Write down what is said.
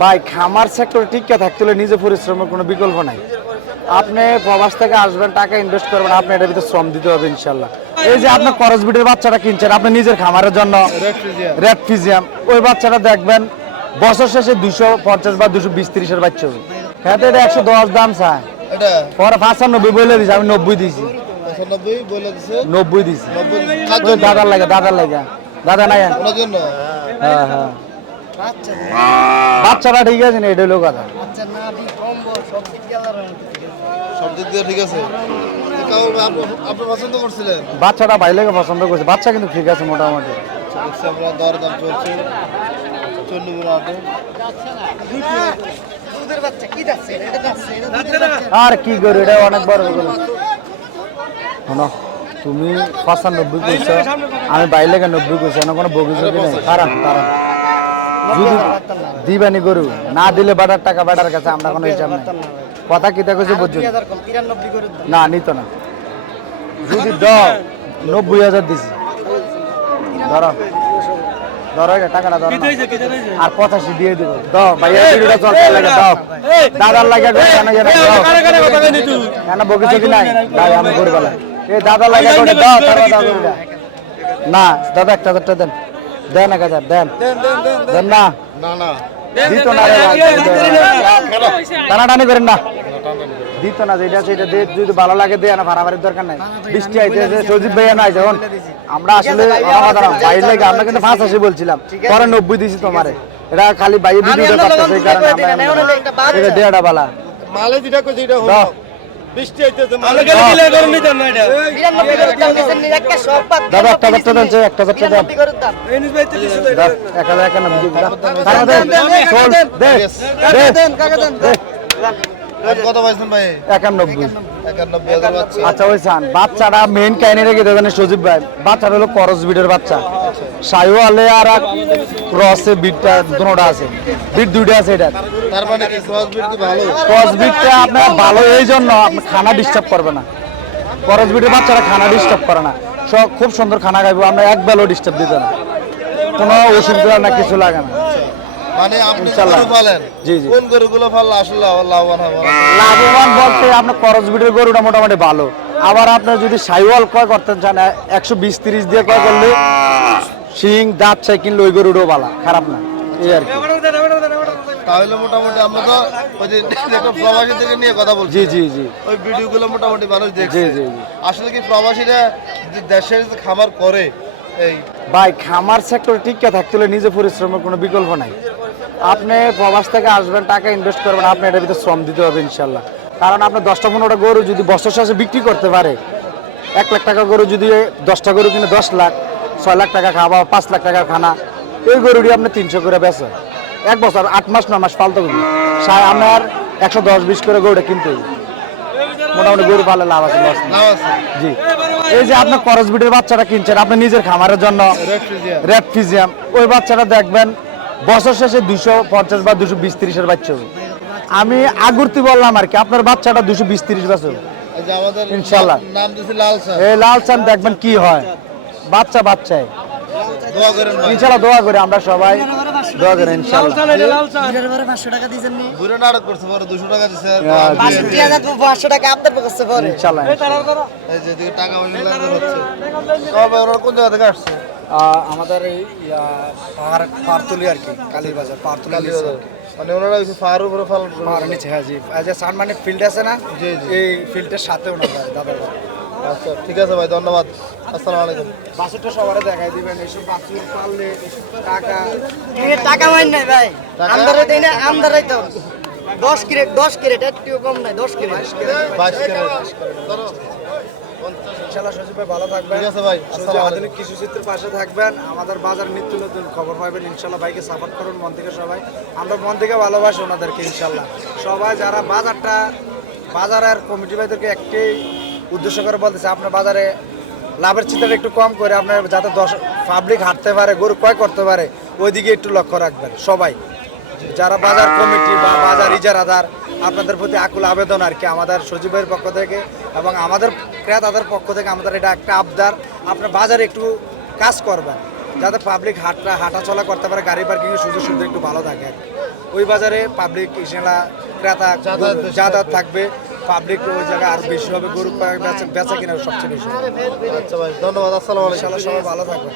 ভাই খামার সেক্টরে টিকে থাকতে হলে নিজে পরিশ্রমের কোনো বিকল্প নাই। আপনি প্রবাস থেকে আসবেন, টাকা ইনভেস্ট করবেন, আপনি এটার ভিতরে শ্রম দিতে হবে ইনশাল্লাহ। এই যে আপনি করস বিটের বাচ্চাটা কিনছেন আপনি নিজের খামারের জন্য, রেড ফিজিয়াম, ওই বাচ্চাটা দেখবেন বছর শেষে 250 বা 220-30 বাচ্চা হবে। হ্যাঁ তো এটা 110 দাম চায়, পরে 95 বলে দিছি, আমি 90 দিছি, 90 দিছি। দাদার লাগে দাদা নাই হ্যাঁ হ্যাঁ বাচ্চাটা ঠিক আছে না, এটা হলো কথা। বাচ্চাটা ভাই লাগে পছন্দ করছে, বাচ্চা কিন্তু ঠিক আছে মোটামুটি। আর কি করি, এটা অনেক বড় শোনো, তুমি 95 কইছো, আমি বাইরে লেগে 90 কইছি, না কোনো বগিযোগী নেই। কারণ যদি দিবানি গরু না দিলে বাটার টাকা বাটার কাছে, আমরা কোনো হিসাব নেই। কথা কিতা কইছে বুঝছো না, নিত না। যদি 90,000 দিছি, ধরো ধরো টাকাটা ধরো আর 85 দিয়ে দিব। দাও ভাইয়া, ভিডিওটা চলতে লাগে, দাও দাদার লাগে কেন বগিযোগী নাই, তাই আমি গরু বেলা এই দাদা লাগে করে দাও। না দাদা 1,000 দেন, দেন 1,000 দেন, দেন না দিত না রে, টানাটানি করেন না, দিত না। যেটা সেটা যদি ভালো লাগে দেয় না, ভাড়াবাড়ির দরকার নাই। বৃষ্টি আইতেছে, সজীব ভাইয়া নাই যখন আমরা আসলে বাইরে লাগে, আমরা কিন্তু 85 বলছিলাম, পরে 90 দিছি তোমারে। এটা খালি বাইরে ভিডিওটা করতেছে, এই কারণে আমরা এটা দেয়াটা বালা মালে যেটা কইছি এটা হলো বৃষ্টি আইতেছে, মালে গেলে দিলে করে নিতেন না। এটা 99 দাম দিছেন নি, একটা সব বাদ দাদা 1,000 দেন, 1,000 দেন, 99 করে দাম এনিস ভাই 30 দেন, 1,091 দেন, দেন কাকা দেন। কত পাইছেন ভাই? 91,000 বাচ্চা। আচ্ছা ওই সান বাচ্চাটা মেইন কাহিনী রেখে দেবেন সজীব ভাই। বাচ্চাটা হলো করস বিটের বাচ্চা, সাইওয়ালে আর ক্রসে বিটটা দুটোটা আছে, বিট দুইটা আছে। এটা তার মানে কি ক্রস বিট কি ভালো? ক্রস বিটটা আপনার ভালো এই জন্য আপনি খানা ডিস্টার্ব করবে না। করস বিটের বাচ্চারা খানা ডিস্টার্ব করে না, সব খুব সুন্দর খানা খাইবো, আমরা এক বেলাও ডিস্টার্ব দিতে না, কোনো অসুবিধা না, কিছু লাগে না। মানে আপনি গরু পালেন, জি জি, কোন গরুগুলো পাললে আসলে লাভবান হবে? লাভবান বলতে আপনার করস বিটের গরুটা মোটামুটি ভালো। আবার আপনি যদি সাইওয়াল ক্রয় করতে চান 120-30 দিয়ে ক্রয় করলে শিং দাঁত চাই কিনলে ওই গরুটাও ভালো, খারাপ না, এই আর কি। তাহলে মোটামুটি আমরা তো ওই যে প্রবাসী থেকে নিয়ে কথা বলছি, জি জি জি, ওই ভিডিওগুলো মোটামুটি মানুষ দেখছে। জি জি জি, আসলে কি প্রবাসীরা দেশের যে খামার করে, এই ভাই খামার সেক্টরে টিকে থাকতে হলে নিজে পরিশ্রমের কোনো বিকল্প নাই। আপনি প্রবাস থেকে আসবেন, টাকা ইনভেস্ট করবেন, আপনি এটার ভিতরে শ্রম দিতে হবে ইনশাল্লাহ। কারণ আপনার 10টা-15টা গরু যদি বছর শেষে বিক্রি করতে পারে, 1 লাখ টাকা গরু যদি 10টা গরু কিনে 10 লাখ, 6 লাখ টাকা খাওয়া, 5 লাখ টাকার খানা, এই গরুটি আপনি 300 করে বেচে 1 বছর 8 মাস 9 মাস পালতে হবে। আপনার 110-20 করে গরুটা কিনতে হবে, মোটামুটি গরু পালে লাভ আছে, লস জি। এই যে আপনার করস বিটের বাচ্চাটা কিনছেন আপনি নিজের খামারের জন্য, রেড ফিজিয়াম, ওই বাচ্চাটা দেখবেন বছর শেষে 250 বা 220-30 বাচ্চা হবে। আমি আগুরতি বললাম আর কি, আপনার বাচ্চাটা 220-30 বছর ইনশাল্লাহ। এই লাল চান দেখবেন কি হয়, বাচ্চা বাচ্চায় ইনশাল্লাহ। দোয়া করে আমরা সবাই দোয়া করেন ইনশাল্লাহ। 500 টাকা দিবেন নি, ঘুরে নাটক করতে পারো, 200 টাকা দিছে, 500 টাকা আপনাদের করতে পারে ইনশাল্লাহ। এই যে দিকে টাকা হইলে লাগবে হচ্ছে। তবে ওরা কোন জায়গা থেকে আসছে? আমাদের এই পারতুলি আর কি, কালীর বাজার, পারতুলি মানে ওনারা হচ্ছে ফার উপরে ফার নিচে। হ্যাঁ জি, যে সান মানে ফিল্ড আছে না, জি জি, এই ফিল্ডের সাথে ওনার দাদার বাড়ি। আচ্ছা ঠিক আছে ভাই, ধন্যবাদ, আসসালামু আলাইকুম। বাসুরটা সবারে দেখাই দিবেন, এইসব বাসুর পাললে টাকা টাকা মান নাই ভাই, আমদারে দেই না, আমদারাই তো 10 ক্যারেট একটু কম নাই, 10 ক্যারেট 22 ক্যারেট। ইনশাআল্লাহ সজীব ভাই ভালো থাকবেন, ঠিক আছে ভাই, আসসালামু আলাইকুম। আধুনিক কৃষি চিত্রের পাশে থাকবেন, আমাদের বাজার নিত্য নতুন খবর পাবেন ইনশাআল্লাহ। ভাইকে সাপোর্ট করুন মন থেকে সবাই, আমরা মন থেকে ভালোবাসি ওনাদেরকে ইনশাআল্লাহ। সবাই যারা বাজারের কমিটি ভাইদেরকে একটাই উদ্দেশ্য করে বলতেছে, আপনার বাজারে লাভের চিন্তাটা একটু কম করে আপনার যাতে পাবলিক হাঁটতে পারে, গরু ক্রয় করতে পারে, ওইদিকে একটু লক্ষ্য রাখবেন সবাই। যারা বাজার কমিটি বা বাজার ইজারাদার, আপনাদের প্রতি আকুল আবেদন আর কি, আমাদের সজীবের পক্ষ থেকে এবং আমাদের ক্রেতাদের পক্ষ থেকে আমাদের এটা একটা আবদার, আপনার বাজারে একটু কাজ করবেন, যাতে পাবলিক হাঁটা চলা করতে পারে, গাড়ি পার্কিংয়ের সুযোগ সুবিধা একটু ভালো থাকে। ওই বাজারে পাবলিক ইনশাল্লাহ ক্রেতা যাতায়াত থাকবে, পাবলিক ওই জায়গায় আরো বেশি হবে, গরু বেচা কেনার সবচেয়ে বেশি। আচ্ছা ভাই, ধন্যবাদ। আসসালামু আলাইকুম। ইনশাল্লাহ সবাই ভালো থাকবে।